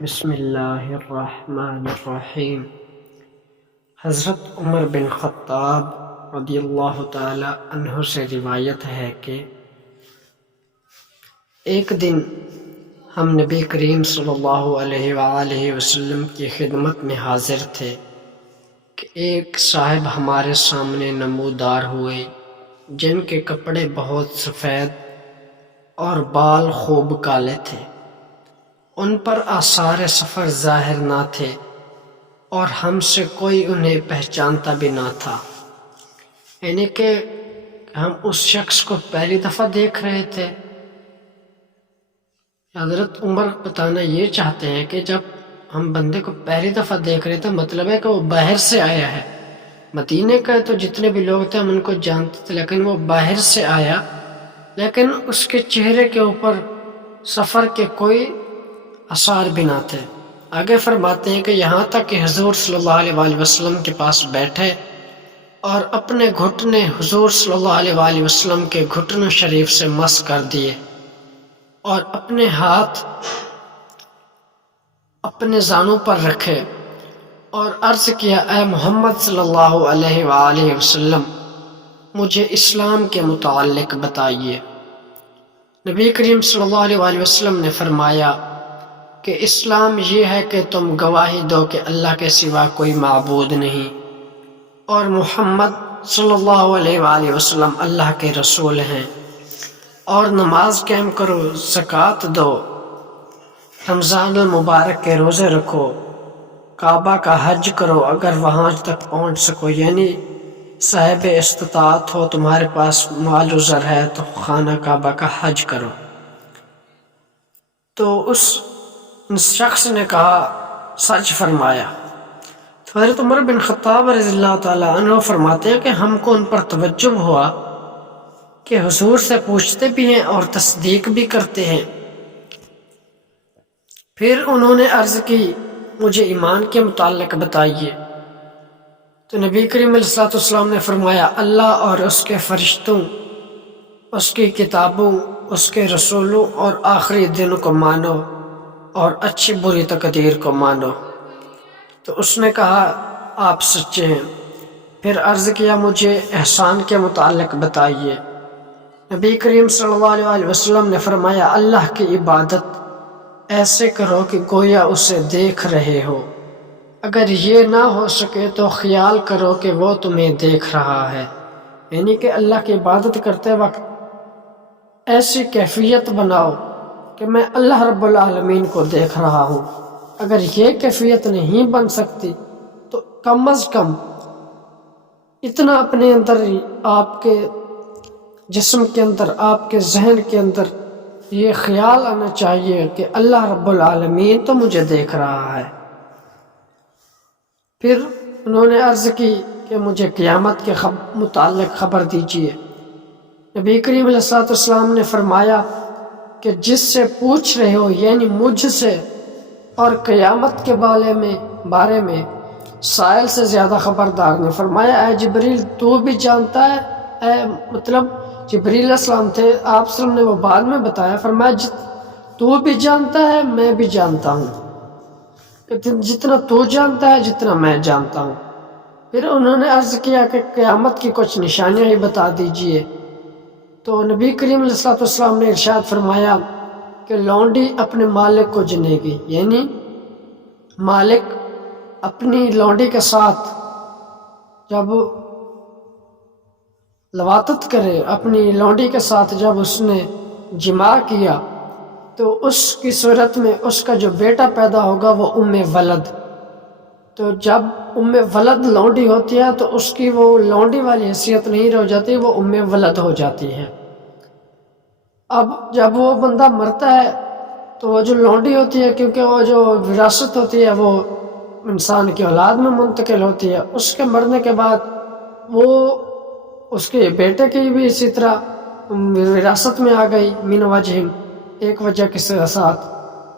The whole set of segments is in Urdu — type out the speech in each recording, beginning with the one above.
بسم اللہ الرحمن الرحیم۔ حضرت عمر بن خطاب رضی اللہ تعالی عنہ سے روایت ہے کہ ایک دن ہم نبی کریم صلی اللہ علیہ وآلہ وسلم کی خدمت میں حاضر تھے کہ ایک صاحب ہمارے سامنے نمودار ہوئے جن کے کپڑے بہت سفید اور بال خوب کالے تھے۔ ان پر آثار سفر ظاہر نہ تھے اور ہم سے کوئی انہیں پہچانتا بھی نہ تھا، یعنی کہ ہم اس شخص کو پہلی دفعہ دیکھ رہے تھے۔ حضرت عمر بتانا یہ چاہتے ہیں کہ جب ہم بندے کو پہلی دفعہ دیکھ رہے تھے مطلب ہے کہ وہ باہر سے آیا ہے۔ مدینے کا تو جتنے بھی لوگ تھے ہم ان کو جانتے تھے، لیکن وہ باہر سے آیا، لیکن اس کے چہرے کے اوپر سفر کے کوئی آثار بھی نہ تھے۔ آگے فرماتے ہیں کہ یہاں تک کہ حضور صلی اللہ علیہ وآلہ وسلم کے پاس بیٹھے اور اپنے گھٹنے حضور صلی اللہ علیہ وآلہ وسلم کے گھٹنوں شریف سے مس کر دیے اور اپنے ہاتھ اپنے زانوں پر رکھے اور عرض کیا، اے محمد صلی اللہ علیہ وآلہ وسلم، مجھے اسلام کے متعلق بتائیے۔ نبی کریم صلی اللہ علیہ وآلہ وسلم نے فرمایا کہ اسلام یہ ہے کہ تم گواہی دو کہ اللہ کے سوا کوئی معبود نہیں اور محمد صلی اللہ علیہ وآلہ وسلم اللہ کے رسول ہیں، اور نماز قائم کرو، زکوٰۃ دو، رمضان المبارک کے روزے رکھو، کعبہ کا حج کرو اگر وہاں تک پہنچ سکو، یعنی صاحب استطاعت ہو، تمہارے پاس مال و زر ہے تو خانہ کعبہ کا حج کرو۔ تو اس شخص نے کہا، سچ فرمایا۔ تو حضرت عمر بن خطاب رضی اللہ تعالی عنہ فرماتے ہیں کہ ہم کو ان پر توجہ ہوا کہ حضور سے پوچھتے بھی ہیں اور تصدیق بھی کرتے ہیں۔ پھر انہوں نے عرض کی، مجھے ایمان کے متعلق بتائیے۔ تو نبی کریم علیہ الصلوۃ والسلام نے فرمایا، اللہ اور اس کے فرشتوں، اس کی کتابوں، اس کے رسولوں اور آخری دن کو مانو اور اچھی بری تقدیر کو مانو۔ تو اس نے کہا، آپ سچے ہیں۔ پھر عرض کیا، مجھے احسان کے متعلق بتائیے۔ نبی کریم صلی اللہ علیہ وسلم نے فرمایا، اللہ کی عبادت ایسے کرو کہ گویا اسے دیکھ رہے ہو، اگر یہ نہ ہو سکے تو خیال کرو کہ وہ تمہیں دیکھ رہا ہے، یعنی کہ اللہ کی عبادت کرتے وقت ایسی کیفیت بناؤ کہ میں اللہ رب العالمین کو دیکھ رہا ہوں۔ اگر یہ کیفیت نہیں بن سکتی تو کم از کم اتنا اپنے اندر، آپ کے جسم کے اندر، آپ کے ذہن کے اندر یہ خیال آنا چاہیے کہ اللہ رب العالمین تو مجھے دیکھ رہا ہے۔ پھر انہوں نے عرض کی کہ مجھے قیامت کے متعلق خبر دیجیے۔ نبی کریم علیہ الصلوۃ والسلام نے فرمایا کہ جس سے پوچھ رہے ہو، یعنی مجھ سے، اور قیامت کے بارے میں سائل سے زیادہ خبردار نے۔ فرمایا، اے جبریل تو بھی جانتا ہے؟ مطلب جبریل علیہ السلام تھے، آپ صلی اللہ علیہ وسلم نے وہ بعد میں بتایا۔ فرمایا، تو بھی جانتا ہے، میں بھی جانتا ہوں، جتنا تو جانتا ہے جتنا میں جانتا ہوں۔ پھر انہوں نے عرض کیا کہ قیامت کی کچھ نشانیاں ہی بتا دیجیے۔ تو نبی کریم علیہ الصلوۃ والسلام نے ارشاد فرمایا کہ لونڈی اپنے مالک کو جنے گی، یعنی مالک اپنی لونڈی کے ساتھ جب لواطت کرے، اپنی لونڈی کے ساتھ جب اس نے جماع کیا تو اس کی صورت میں اس کا جو بیٹا پیدا ہوگا وہ ولد۔ تو جب ولد لونڈی ہوتی ہے تو اس کی وہ لونڈی والی حیثیت نہیں رہ جاتی، وہ ولد ہو جاتی ہے۔ اب جب وہ بندہ مرتا ہے تو وہ جو لونڈی ہوتی ہے، کیونکہ وہ جو وراثت ہوتی ہے وہ انسان کی اولاد میں منتقل ہوتی ہے، اس کے مرنے کے بعد وہ اس کے بیٹے کی بھی اسی طرح وراثت میں آ گئی، من وجہ، ایک وجہ کے ساتھ،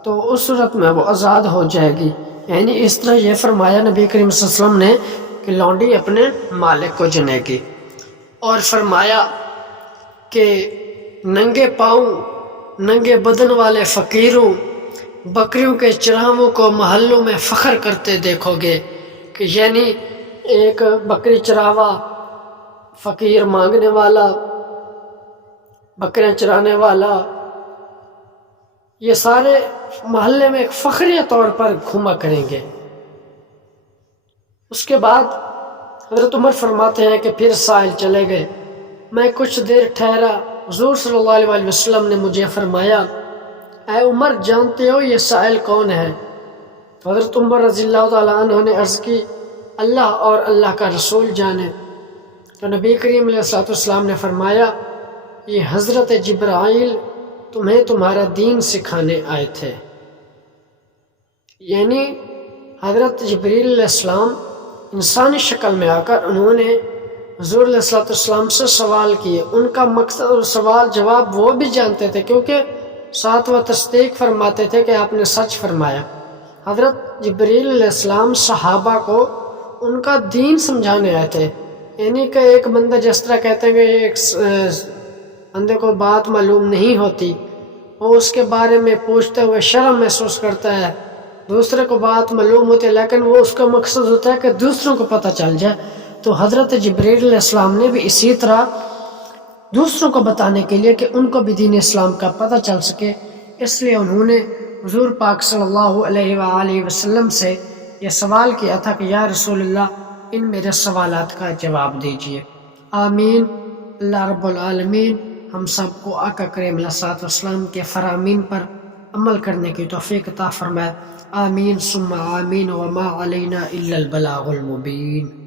تو اس صورت میں وہ آزاد ہو جائے گی۔ یعنی اس طرح یہ فرمایا نبی کریم صلی اللہ علیہ وسلم نے کہ لونڈی اپنے مالک کو جنے گی، اور فرمایا کہ ننگے پاؤں، ننگے بدن والے فقیروں بکریوں کے چراہوں کو محلوں میں فخر کرتے دیکھو گے کہ یعنی ایک بکری چراوا، فقیر مانگنے والا، بکریاں چرانے والا، یہ سارے محلے میں ایک فخریہ طور پر گھوما کریں گے۔ اس کے بعد حضرت عمر فرماتے ہیں کہ پھر سائل چلے گئے، میں کچھ دیر ٹھہرا، حضور صلی اللہ علیہ وآلہ وسلم نے مجھے فرمایا اے عمر جانتے ہو یہ سائل کون ہے؟ تو حضرت عمر رضی اللہ تعالیٰ عنہ نے عرض کی اللہ اور اللہ کا رسول جانے۔ تو نبی کریم علیہ الصلوۃ والسلام نے فرمایا یہ حضرت جبرائیل تمہیں تمہارا دین سکھانے آئے تھے۔ یعنی حضرت جبریل علیہ السلام انسانی شکل میں آ کر انہوں نے حضور علیہ الصلوۃ والسلام سے سوال کیے۔ ان کا مقصد اور سوال جواب وہ بھی جانتے تھے کیونکہ ساتھ وہ تصدیق فرماتے تھے کہ آپ نے سچ فرمایا۔ حضرت جبریل علیہ السلام صحابہ کو ان کا دین سمجھانے آئے تھے، یعنی کہ ایک بندہ جس طرح کہتے ہیں کہ ایک بندے کو بات معلوم نہیں ہوتی، وہ اس کے بارے میں پوچھتے ہوئے شرم محسوس کرتا ہے، دوسرے کو بات معلوم ہوتی ہے لیکن وہ اس کا مقصد ہوتا ہے کہ دوسروں کو پتہ چل جائے۔ تو حضرت جبریل علیہ السلام نے بھی اسی طرح دوسروں کو بتانے کے لیے کہ ان کو بھی دین اسلام کا پتہ چل سکے، اس لیے انہوں نے حضور پاک صلی اللہ علیہ وآلہ وسلم سے یہ سوال کیا تھا کہ یا رسول اللہ ان میرے سوالات کا جواب دیجیے۔ آمین۔ اللہ رب العالمین ہم سب کو آقا کریم علیہ الصلوۃ والسلام کے فرامین پر عمل کرنے کی توفیق عطا فرمائے۔ آمین ثم آمین وما علینا الا البلاغ المبین۔